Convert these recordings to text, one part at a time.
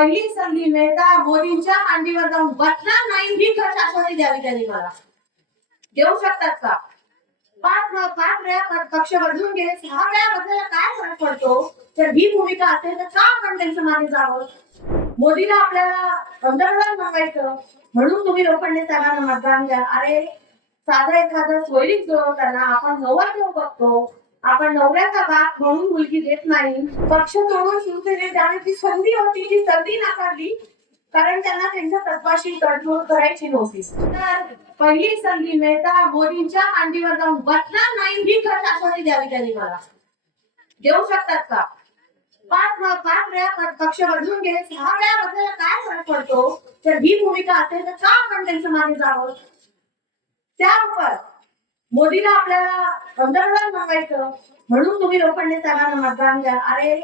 पहिली संधी मिळता मोदींच्या मांडीवर जाऊन बसणार नाही ही खरं शाश्वती द्यावी त्यांनी मला. देऊ शकतात का? पाच पाच वेळा पक्ष बदलून गेले सहा वेळा बदलायला काय फरक पडतो? तर ही भूमिका असेल तर का आपण त्यांच्या मागे जावं? मोदीला आपल्याला पंतप्रधान बनवायचं म्हणून तुम्ही लोखंडे साहेबांना मतदान द्या. अरे साधा एखादा सोयरीक जुळवताना आपण नवरा घेऊ बघतो. आपण नवऱ्याचा बाप म्हणून मुलगी देत नाही. पक्ष तोडून शिवसेनेत जाण्याची संधी होती ती संधी नाकारली. कारण त्यांना त्यांच्या तत्वाशी तडजोड करायची नव्हती. तर पहिली संधी मिळता मोदींच्या मांडीवर जाऊन बसणार नाही ही खरं शाश्वती द्यावी त्यांनी मला. देऊ शकतात का? पाच पाच वेळा पक्ष बदलून गेले सहा वेळा बदलायला काय फरक पडतो? तर ही भूमिका असेल तर का आपण त्यांच्या मागे जावं? त्यावर मोदीला आपल्याला पंतप्रधान मागायचं. म्हणून तुम्ही लोखंडे त्यांना मतदान द्या. अरे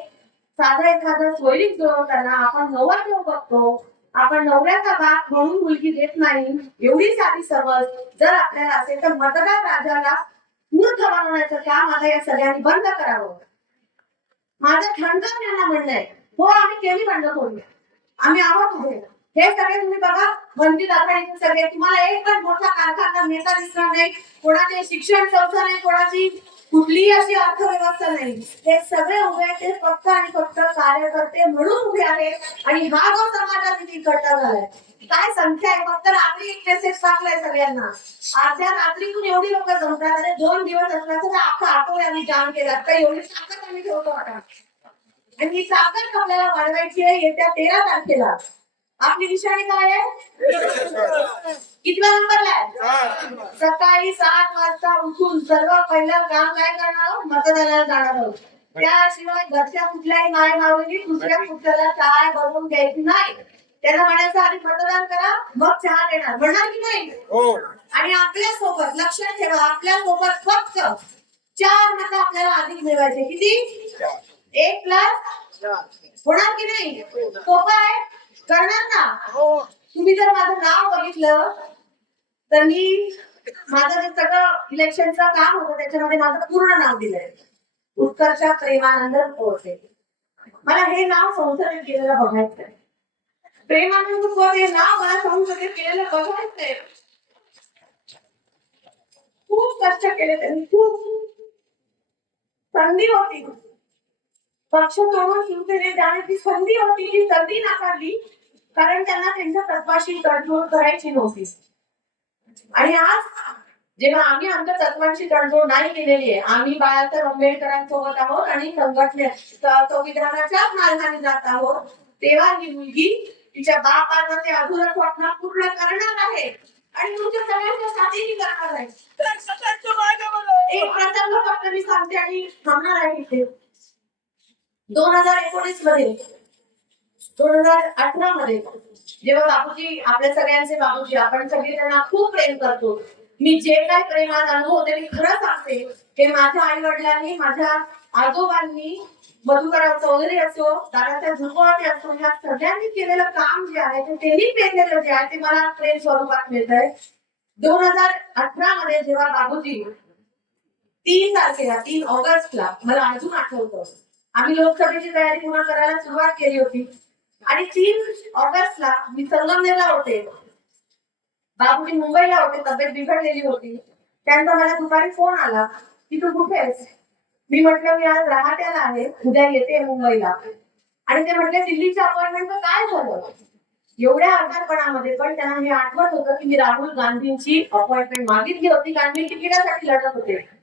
साधा एखादा सोयरीक त्यांना आपण नवरा घेऊ बघतो. आपण नवऱ्याचा बाप म्हणून मुलगी देत नाही. एवढी साधी समज जर आपल्याला असेल तर मतदार राजाला मूर्ख बनवण्याचं काम आता या सगळ्यांनी बंद करावं. माझं ठणकाव यांना म्हणणं आहे. हो आम्ही केली बंड करूया आम्ही आहोत उभे हे सगळे तुम्ही बघा वंचित आघाडीचे सगळे. तुम्हाला एक पण मोठा कारखाना नेता दिसणार नाही. कोणाचे शिक्षण संस्था नाही कोणाची कुठलीही अशी अर्थव्यवस्था नाही. हे सगळे उभे आहेत ते फक्त आणि फक्त कार्यकर्ते म्हणून उभे आहेत. आणि हा जो समाजाचा इकट्ठा झालाय काय संख्या आहे? फक्त रात्री एक मेसेज टाकलाय सगळ्यांना. अर्ध्या रात्रीतून एवढी लोक जमतात. आणि दोन दिवस असल्याचं तर अख्खा आठवडे आम्ही जाम केला तर एवढी ताकद आम्ही ठेवतो आता. आणि ही ताकद आपल्याला वाढवायची आहे येत्या तेरा तारखेला. आपली निशाणी काय आहे कितव्या नंबरला आहे सकाळी सात वाजता उठून सर्व पहिलं काम काय करणार आहोत? मतदानाला जाणार आहोत. त्याशिवाय घरच्या कुठल्याही माय मावली दुसऱ्या कुठल्याला काय बनवून द्यायची नाही. त्यांना म्हणायचं आधी मतदान करा मग चहा देणार. म्हणणार की नाही? हो. आणि आपल्यासोबत लक्षात ठेवा आपल्यासोबत फक्त चार मत आपल्याला अधिक मिळवायचे. किती? एक प्लस होणार की नाही? सोपं आहे. करणार ना? हो. तुम्ही जर माझं नाव बघितलं तर मी माझं जे सगळं इलेक्शनचं काम होतं त्याच्यामध्ये माझं पूर्ण नाव दिलंय. उत्कर्ष प्रेमानंद पोटे मला हे नाव संसदेत गेलेलं बघायचंय. प्रेमानंद पोटे हे नाव मला संसदेत गेलेलं बघायचंय. खूप कष्ट केले त्यांनी खूप. संधी होती. पक्ष सोडून शिवसेनेत जाण्याची संधी होती. ती संधी नाकारली. कारण त्यांना त्यांच्या तत्वाशी तडजोड करायची नव्हती. आणि आज जेव्हा आम्ही आमच्या तत्वांची तडजोड नाही केलेली आहे आम्ही बाळासाहेब आंबेडकरांसोबत आहोत आणि संघटने संविधानाच्याच मार्गाने जात आहोत तेव्हा ही मुलगी तिच्या बापाचं ते अधुरं स्वप्न पूर्ण करणार आहे. आणि तुमच्या सगळ्यांच्या साथीही करणार आहे. एक प्रसंग फक्त मी सांगते आणि थांबणार आहे इथे. दोन हजार एकोणीसमध्ये दोन हजार अठरा मध्ये जेव्हा बापूजी आपल्या सगळ्यांचे बापूजी आपण सगळे त्यांना खूप प्रेम करतो. मी जे काय प्रेमात अनुभवते मी खरं सांगते हे माझ्या आई वडिलांनी माझ्या आजोबांनी मधुकरराव चौधरी असो दादाच्या झुकवाटे असो ह्या सगळ्यांनी केलेलं काम जे आहे ते त्यांनी पेरलेलं जे आहे ते मला प्रेम स्वरूपात मिळत आहे दोन हजार अठरा मध्ये जेव्हा बाबूजी तीन तारखेला तीन ऑगस्टला मला अजून आठवतं आम्ही लोकसभेची तयारी पूर्ण करायला सुरुवात केली होती. आणि तीन ऑगस्टला मी संगमनेरला होते. बाबूजी मुंबईला होते तब्येत बिघडलेली होती. त्यांचा मला दुपारी फोन आला की तू कुठेस आहेस? मी म्हटलं मी आज राहत्याला आहे उद्या येते मुंबईला. आणि ते म्हटले दिल्लीच्या अपॉइंटमेंट काय झालं? एवढ्या आजारपणामध्ये पण त्यांना हे आठवत होतं की मी राहुल गांधींची अपॉइंटमेंट मागितली होती. कारण मी तिकिटासाठी लढत होते.